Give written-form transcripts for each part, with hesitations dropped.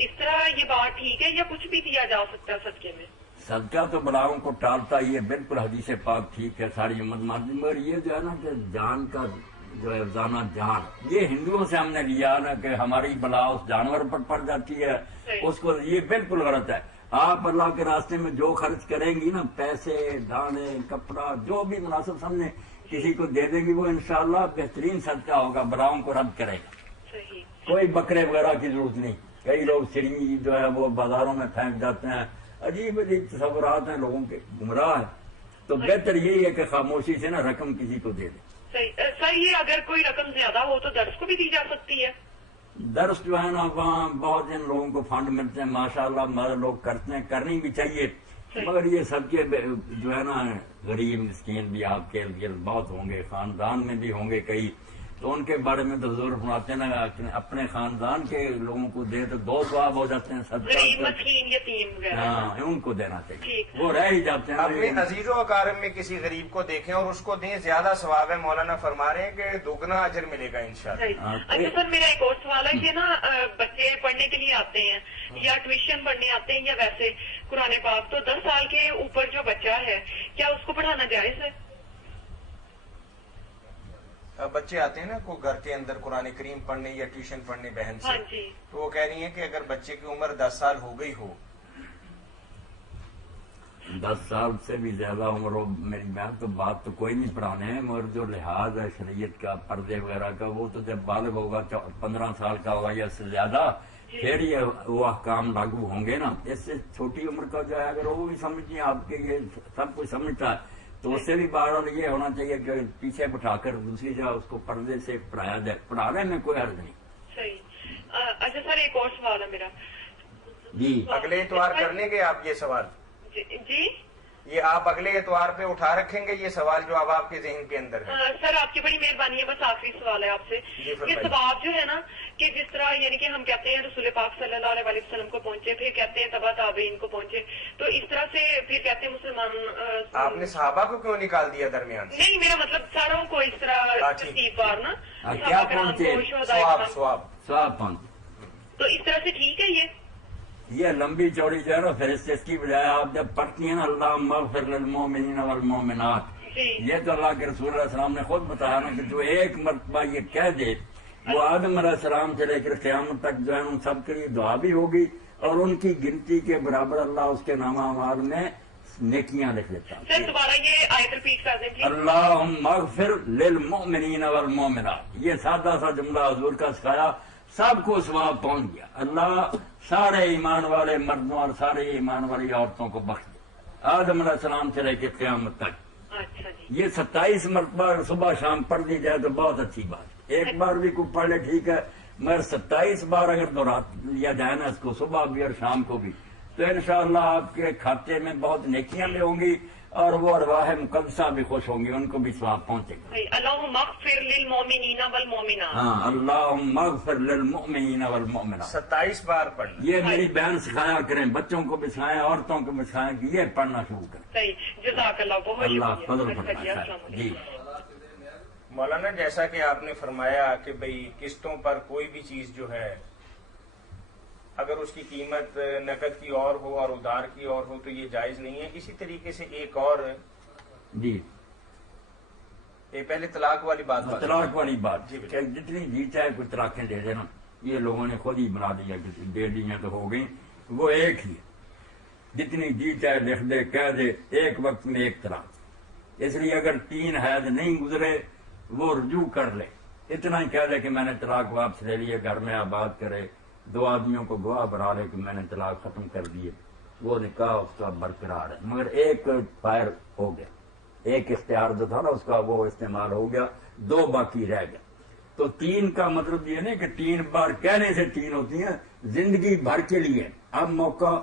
اس طرح یہ بات ٹھیک ہے یا کچھ بھی دیا جا سکتا ہے صدقے میں؟ صدقہ تو بلاؤں کو ٹالتا ہی ہے، بالکل حدیث پاک ٹھیک ہے، ساری امت مانتی، مگر یہ جو ہے نا کہ جان کا جو ہے افزانہ جان، یہ ہندوؤں سے ہم نے لیا نا کہ ہماری بلا اس جانور پر پڑ جاتی ہے، اس کو یہ بالکل غلط ہے۔ آپ اللہ کے راستے میں جو خرچ کریں گی نا، پیسے، دانے، کپڑا، جو بھی مناسب سمجھیں کسی کو دے دیں گی، وہ انشاءاللہ بہترین صدقہ ہوگا، بلاؤں کو رد کرے گا۔ صحیح۔ کوئی بکرے وغیرہ کی ضرورت نہیں۔ کئی لوگ سرنگی جو ہے وہ بازاروں میں پھینک جاتے ہیں، عجیب عجیب تصورات ہیں لوگوں کے، گمراہ ہے۔ تو بہتر یہی ہے کہ خاموشی سے نا رقم کسی کو دے دیں۔ صحیح سر، یہ اگر کوئی رقم زیادہ ہو تو درس کو بھی دی جا سکتی ہے؟ درس جو ہے نا وہاں بہت ان لوگوں کو فنڈ ملتے ہیں، ماشاءاللہ ہمارے لوگ کرتے ہیں، کرنی بھی چاہیے، مگر یہ سب کے جو ہے نا غریب مسکین بھی آپ کے ارد بہت ہوں گے، خاندان میں بھی ہوں گے کئی، تو ان کے بارے میں تو ضرور فرماتے ہیں نا اپنے خاندان کے لوگوں کو دے تو 2 ثواب ہو جاتے ہیں، غریب مسکین یتیم وغیرہ، ہاں ان کو دینا چاہیے، وہ رہ ہی جاتے ہیں۔ اپنے عزیز و اقارب میں کسی غریب کو دیکھیں اور اس کو دیں، زیادہ ثواب ہے، مولانا فرما رہے ہیں کہ دگنا اجر ملے گا انشاءاللہ۔ اچھا سر، میرا ایک اور سوال ہے کہ نا بچے پڑھنے کے لیے آتے ہیں یا ٹیوشن پڑھنے آتے ہیں یا ویسے قرآن پاک، تو 10 سال کے اوپر جو بچہ ہے کیا اس کو پڑھانا جائز ہے؟ بچے آتے ہیں نا کوئی گھر کے اندر قرآن کریم پڑھنے یا ٹیوشن پڑھنے بہن سے، ہاں جی، تو وہ کہہ رہی ہیں کہ اگر بچے کی عمر 10 سال ہو گئی ہو، 10 سال سے بھی زیادہ عمر ہو، میری بہن تو بات تو کوئی نہیں پڑھانے ہے، مگر جو لحاظ ہے شریعت کا، پردے وغیرہ کا، وہ تو جب بالغ ہوگا 15 سال کا ہوگا یا اس سے زیادہ، پھر یہ وہ احکام لاگو ہوں گے نا۔ اس سے چھوٹی عمر کا جو ہے اگر وہ بھی سمجھیں، آپ کے یہ سب کچھ سمجھتا ہے، تو اس سے بھی بہرحال یہ ہونا چاہیے کہ پیچھے بٹھا کر دوسری جگہ اس کو پردے سے پڑھایا جائے، پڑھانے میں کوئی حرج نہیں۔ صحیح۔ اچھا سر، ایک اور سوال ہے میرا جی اگلے اتوار کر لیں گے آپ یہ سوال؟ جی یہ آپ اگلے اتوار پہ اٹھا رکھیں گے یہ سوال جو اب آپ کے ذہن کے اندر ہے؟ سر آپ کی بڑی مہربانی ہے، بس آخری سوال ہے آپ سے کہ ثواب جو ہے نا، کہ جس طرح یعنی کہ ہم کہتے ہیں رسول پاک صلی اللہ علیہ وسلم کو پہنچے، پھر کہتے ہیں تبع تابعین کو پہنچے، تو اس طرح سے پھر کہتے ہیں مسلمان۔ آپ نے صحابہ کو کیوں نکال دیا درمیان سے؟ نہیں، میرا مطلب ساروں کو اس طرح ترتیب وار نا، کیا پہنچے؟ سواب پہنچے، تو اس طرح سے ٹھیک ہے یہ لمبی چوڑی جو ہے نا، پھر اس کی بجائے آپ جب پڑھتی ہیں نا اللہم اغفر للمؤمنین والمؤمنات، یہ تو اللہ کے رسول علیہ السلام نے خود بتایا نا کہ جو ایک مرتبہ یہ کہہ دے، وہ آدم علیہ السلام سے لے کر قیامت تک جو ہے ان سب کے لیے دعا بھی ہوگی، اور ان کی گنتی کے برابر اللہ اس کے نامہ اعمال میں نیکیاں لکھ لیتا ہے۔ سر دوبارہ یہ آیت ریپیٹ کر دیں پلیز۔ اللہم اغفر للمؤمنین والمؤمنات، یہ سادہ سا جملہ حضور کا سکھایا، سب کو ثواب پہنچ گیا۔ اللہ سارے ایمان والے مردوں اور سارے ایمان والی عورتوں کو بخش دے، آدم علیہ السلام سے لے کے قیامت تک۔ اچھا جی، یہ 27 مرتبہ اگر صبح شام پڑھ دی جائے تو بہت اچھی بات، ایک بار بھی کوئی پڑھ لے ٹھیک ہے، مگر 27 بار اگر دہرا لیا جائے نا اس کو، صبح بھی اور شام کو بھی، تو انشاءاللہ آپ کے کھاتے میں بہت نیکیاں بھی ہوں گی، اور وہ ارواح مقدسہ بھی خوش ہوں گی، ان کو بھی ثواب پہنچے گا۔ اللہم اغفر للمؤمنین والمؤمنات۔ ہاں، اللہم اغفر للمؤمنین والمؤمنات 27 بار پڑھنا۔ یہ میری بہن سکھایا کریں، بچوں کو بھی سکھائیں، عورتوں کو بھی سکھائیں کہ یہ پڑھنا شروع کریں۔ صحیح، جزاک اللہ، بہت اللہ شکریہ۔ فضل السلام فرمائے۔ جی علیکم۔ مولانا جیسا کہ آپ نے فرمایا کہ بھئی قسطوں پر کوئی بھی چیز جو ہے اگر اس کی قیمت نقد کی اور ہو اور ادھار کی اور ہو تو یہ جائز نہیں ہے۔ اسی طریقے سے ایک اور جی یہ پہلے طلاق والی بات، طلاق والی بات، کہ جتنی جی چاہے کوئی طلاقیں دے دینا، یہ لوگوں نے خود ہی بنا دیا کہ دے دی ہیں تو ہو گئی، وہ ایک ہی ہے، جتنی جی چاہے لکھ دے، کہہ دے، ایک وقت میں ایک طلاق۔ اس لیے اگر 3 حیض نہیں گزرے وہ رجوع کر لے، اتنا ہی کہہ دے کہ میں نے طلاق واپس لے لیے، گھر میں آباد کرے، 2 آدمیوں کو گواہ بنا لے کہ میں نے طلاق ختم کر دیے، وہ نکاح اس کا برقرار ہے، مگر ایک فائر ہو گیا، ایک اختیار جو تھا نا اس کا وہ استعمال ہو گیا، 2 باقی رہ گیا۔ تو 3 کا مطلب یہ نہیں کہ 3 بار کہنے سے 3 ہوتی ہیں، زندگی بھر کے لیے۔ اب موقع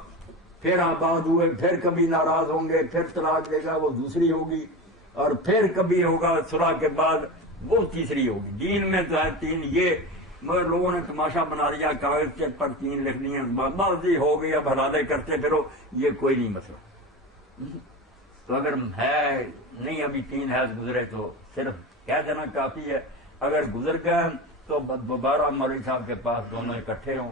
پھر آباد ہوئے، پھر کبھی ناراض ہوں گے، پھر طلاق دے گا، وہ دوسری ہوگی، اور پھر کبھی ہوگا صلح کے بعد وہ تیسری ہوگی۔ دین میں تو ہے 3 یہ، مگر لوگوں نے تماشا بنا لیا، کاغذ چیک پر 3 لکھ لیے، مرضی ہو گئی، اب حلالے کرتے پھرو، یہ کوئی نہیں مسئلہ۔ تو اگر ہے نہیں ابھی 3 حیض گزرے تو صرف کہہ دینا کافی ہے، اگر گزر گئے تو دوبارہ مولوی صاحب کے پاس دونوں اکٹھے ہوں،